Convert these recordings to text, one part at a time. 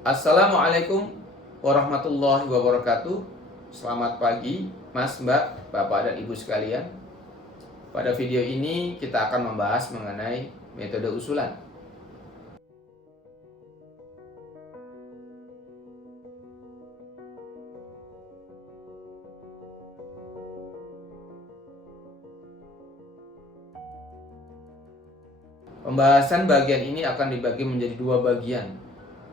Assalamualaikum warahmatullahi wabarakatuh. Selamat pagi Mas, Mbak, Bapak dan Ibu sekalian. Pada video ini kita akan membahas mengenai metode usulan. Pembahasan bagian ini akan dibagi menjadi dua bagian,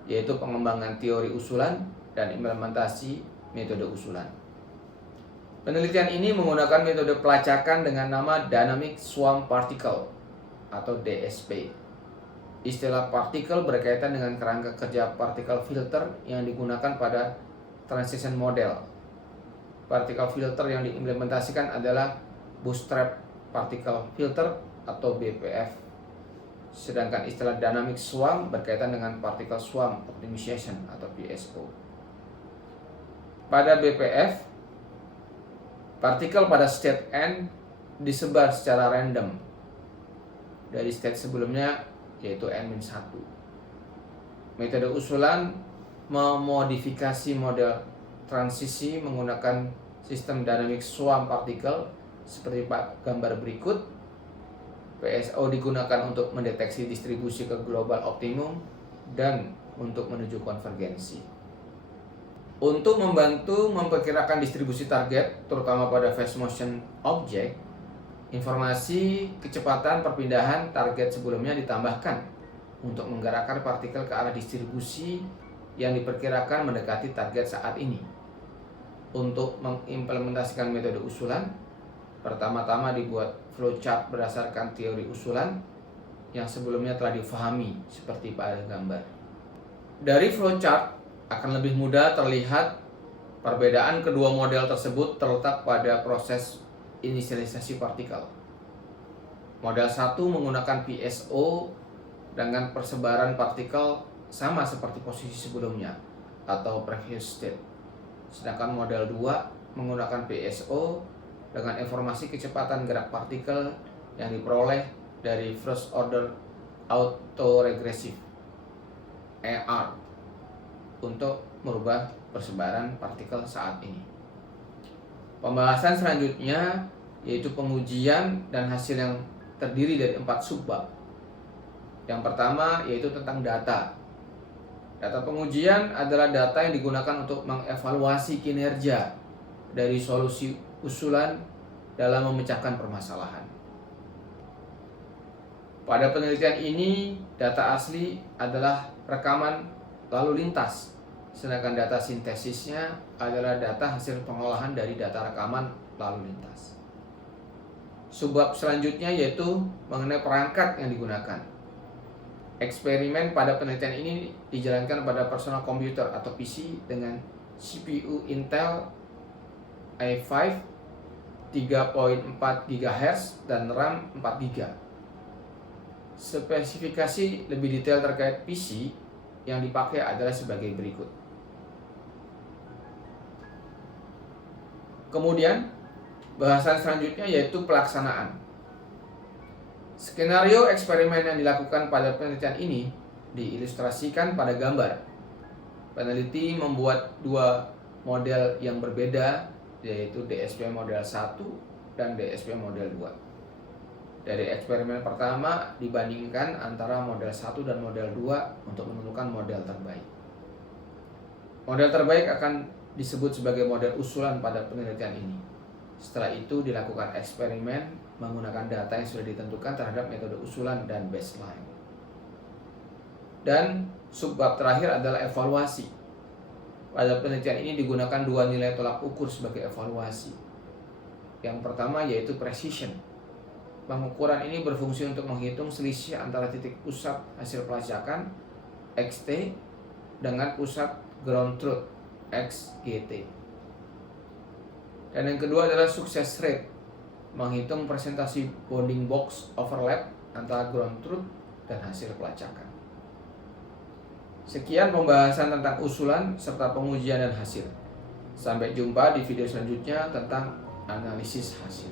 yaitu pengembangan teori usulan dan implementasi metode usulan. Penelitian ini menggunakan metode pelacakan dengan nama Dynamic Swarm Particle atau DSP. Istilah particle berkaitan dengan kerangka kerja particle filter yang digunakan pada transition model. Particle filter yang diimplementasikan adalah bootstrap particle filter atau BPF. Sedangkan istilah dynamic swarm berkaitan dengan particle swarm optimization atau PSO. Pada BPF, partikel pada state n disebar secara random dari state sebelumnya, yaitu n-1. Metode usulan memodifikasi model transisi menggunakan sistem dynamic swarm particle seperti gambar berikut. PSO digunakan untuk mendeteksi distribusi ke global optimum dan untuk menuju konvergensi. Untuk membantu memperkirakan distribusi target, terutama pada phase motion object, informasi kecepatan perpindahan target sebelumnya ditambahkan untuk menggerakkan partikel ke arah distribusi yang diperkirakan mendekati target saat ini. Untuk mengimplementasikan metode usulan, pertama-tama dibuat flowchart berdasarkan teori usulan yang sebelumnya telah difahami seperti pada gambar. Dari flowchart akan lebih mudah terlihat perbedaan kedua model tersebut terletak pada proses inisialisasi partikel. Model 1 menggunakan PSO dengan persebaran partikel sama seperti posisi sebelumnya atau previous state. Sedangkan model 2 menggunakan PSO dengan informasi kecepatan gerak partikel yang diperoleh dari first order autoregressive ER untuk merubah persebaran partikel saat ini. Pembahasan selanjutnya yaitu pengujian dan hasil yang terdiri dari 4 subbab. Yang pertama yaitu tentang data. Data pengujian adalah data yang digunakan untuk mengevaluasi kinerja dari solusi usulan dalam memecahkan permasalahan. Pada penelitian ini, data asli adalah rekaman lalu lintas, sedangkan data sintesisnya adalah data hasil pengolahan dari data rekaman lalu lintas. Subbab selanjutnya yaitu mengenai perangkat yang digunakan. Eksperimen pada penelitian ini dijalankan pada personal komputer atau PC dengan CPU Intel i5 3.4 GHz dan RAM 4 GB. Spesifikasi lebih detail terkait PC yang dipakai adalah sebagai berikut. Kemudian, bahasan selanjutnya yaitu pelaksanaan. Skenario eksperimen yang dilakukan pada penelitian ini diilustrasikan pada gambar. Peneliti membuat dua model yang berbeda, yaitu DSP model 1 dan DSP model 2. Dari eksperimen pertama dibandingkan antara model 1 dan model 2 untuk menentukan model terbaik. Model terbaik akan disebut sebagai model usulan pada penelitian ini. Setelah itu dilakukan eksperimen menggunakan data yang sudah ditentukan terhadap metode usulan dan baseline. Dan subbab terakhir adalah evaluasi. Pada penelitian ini digunakan dua nilai tolak ukur sebagai evaluasi. Yang pertama yaitu precision. Pengukuran ini berfungsi untuk menghitung selisih antara titik pusat hasil pelacakan XT dengan pusat ground truth XGT. Dan yang kedua adalah success rate. Menghitung presentasi bounding box overlap antara ground truth dan hasil pelacakan. Sekian pembahasan tentang usulan serta pengujian dan hasil. Sampai jumpa di video selanjutnya tentang analisis hasil.